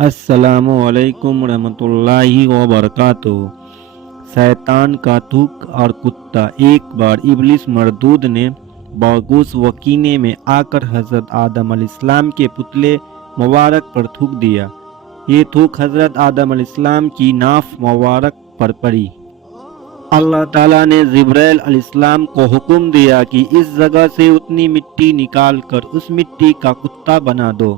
अस्सलामु अलैकुम रहमतुल्लाहि व बरकातुहू। शैतान का थूक और कुत्ता। एक बार इब्लिस मरदूद ने बागूस वकीने में आकर हज़रत आदम अलैहिस्सलाम के पुतले मुबारक पर थूक दिया। ये थूक हज़रत आदम अलैहिस्सलाम की नाफ मुबारक पर पड़ी। अल्लाह ताला ने जिब्राइल अलैहिस्सलाम को हुक्म दिया कि इस जगह से उतनी मिट्टी निकाल कर उस मिट्टी का कुत्ता बना दो।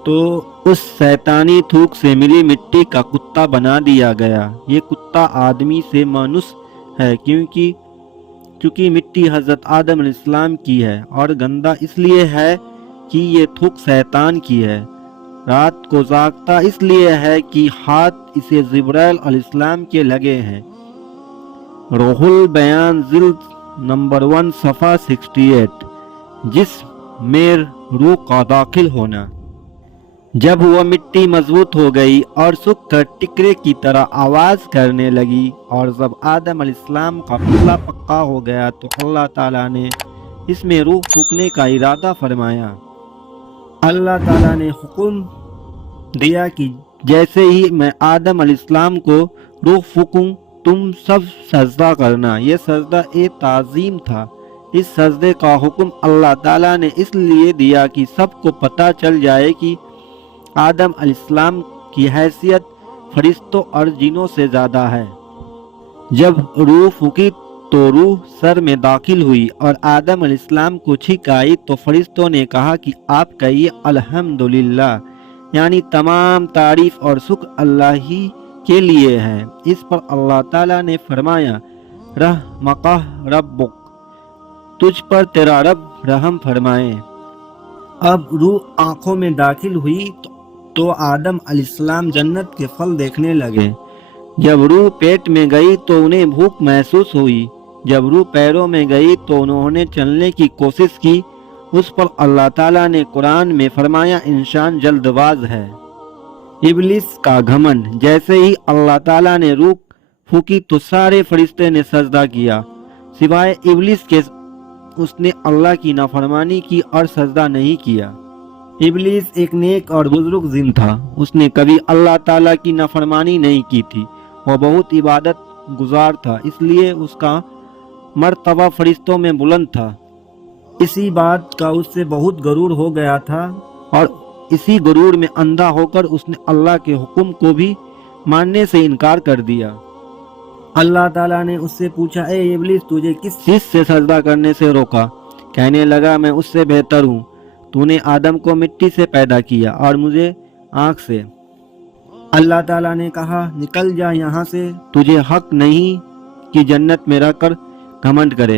तो उस शैतानी थूक से मिली मिट्टी का कुत्ता बना दिया गया। ये कुत्ता आदमी से मानुस है क्योंकि मिट्टी हज़रत आदम अलैहिस्सलाम की है, और गंदा इसलिए है कि ये थूक शैतान की है। रात को जागता इसलिए है कि हाथ इसे जिब्राइल अलैहिस्सलाम के लगे हैं। रूहुल बयान जिल्द नंबर 1 सफ़ा 68। जिस्म में रूह का दाखिल होना। जब वह मिट्टी मजबूत हो गई और सूख कर टिकरे की तरह आवाज़ करने लगी, और जब आदम अलैहिस्सलाम का पुतला पक्का हो गया तो अल्लाह ताला ने इसमें रूह फूंकने का इरादा फरमाया। अल्लाह ताला ने हुक्म दिया कि जैसे ही मैं आदम अलैहिस्सलाम को रूह फूंकूं तुम सब सजदा करना। यह सजदा ताज़ीम था। इस सजदे का हुक्म अल्लाह ताला ने इसलिए दिया कि सबको पता चल जाए कि आदम अलैहिस्सलाम की हैसियत फरिश्तों और जिनों से ज़्यादा है। जब रूह फूकी तो रूह सर में दाखिल हुई और आदम अलैहिस्सलाम को छींक आई तो फरिश्तों ने कहा कि आप कहिए अल्हम्दुलिल्लाह, यानी तमाम तारीफ और शुक्र अल्लाह ही के लिए है। इस पर अल्लाह ताला ने फरमाया, रहमका रब्बुक, तुझ पर तेरा रब रहम फरमाए। अब रूह आंखों में दाखिल हुई तो आदम अलैहिस्सलाम जन्नत के फल देखने लगे। जब रूह पेट में गई तो उन्हें भूख महसूस हुई। जब रूह पैरों में गई तो उन्होंने चलने की कोशिश की। उस पर अल्लाह ताला ने कुरान में फरमाया, इंसान जल्दबाज है। इब्लिस का घमंड। जैसे ही अल्लाह ताला ने रूह फूकी तो सारे फरिश्ते ने सजदा किया सिवाय इब्लिस के। उसने अल्लाह की नाफरमानी की और सजदा नहीं किया। इब्लिस एक नेक और बुजुर्ग जिन था। उसने कभी अल्लाह ताला की नाफरमानी नहीं की थी। वह बहुत इबादत गुजार था, इसलिए उसका मर्तबा फरिश्तों में बुलंद था। इसी बात का उससे बहुत गरूर हो गया था, और इसी गरूर में अंधा होकर उसने अल्लाह के हुक्म को भी मानने से इनकार कर दिया। अल्लाह ताला ने उससे पूछा, ए इब्लिस, तुझे किस चीज से सजदा करने से रोका? कहने लगा, मैं उससे बेहतर हूँ। तूने आदम को मिट्टी से पैदा किया और मुझे आँख से। अल्लाह ताला ने कहा, निकल जा यहाँ से, तुझे हक नहीं कि जन्नत में रहकर घमंड करे।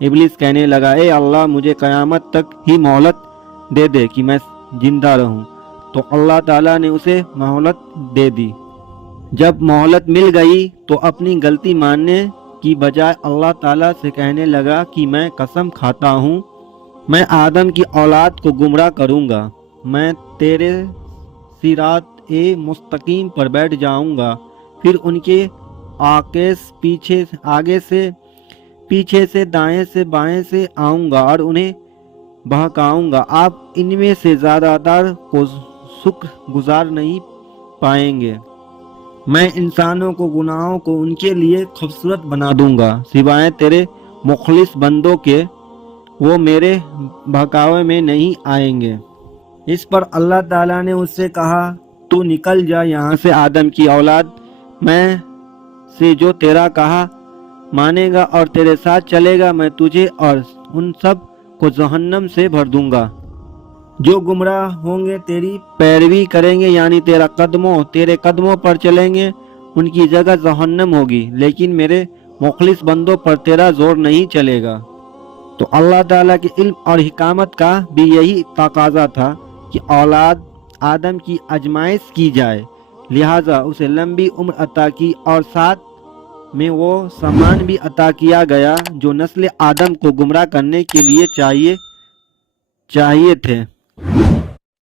इब्लिस कहने लगा, ए अल्लाह, मुझे क़यामत तक ही मोहलत दे दे कि मैं जिंदा रहूं। तो अल्लाह ताला ने उसे मोहलत दे दी। जब मोहलत मिल गई तो अपनी गलती मानने की बजाय अल्लाह ताला से कहने लगा कि मैं कसम खाता हूँ, मैं आदम की औलाद को गुमराह करूँगा। मैं तेरे सिरात ए मुस्तकीम पर बैठ जाऊँगा, फिर उनके आगे से पीछे से दाएं से बाएं से आऊँगा और उन्हें बहकाऊँगा। आप इनमें से ज़्यादातर को शुक्र गुजार नहीं पाएंगे। मैं इंसानों को गुनाहों को उनके लिए खूबसूरत बना दूंगा, सिवाय तेरे मुखलिस बंदों के, वो मेरे बहकावे में नहीं आएंगे। इस पर अल्लाह ताला ने उससे कहा, तू निकल जा यहाँ से आदम की औलाद। मैं से जो तेरा कहा मानेगा और तेरे साथ चलेगा, मैं तुझे और उन सब को जहन्नम से भर दूंगा। जो गुमराह होंगे तेरी पैरवी करेंगे, यानी तेरे कदमों पर चलेंगे, उनकी जगह जहन्नम होगी, लेकिन मेरे मुखलिस बंदों पर तेरा जोर नहीं चलेगा। तो अल्लाह ताला के इल्म और हिकामत का भी यही तकाजा था कि औलाद आदम की आजमाइश की जाए, लिहाजा उसे लंबी उम्र अता की और साथ में वो सम्मान भी अता किया गया जो नस्ल आदम को गुमराह करने के लिए चाहिए थे।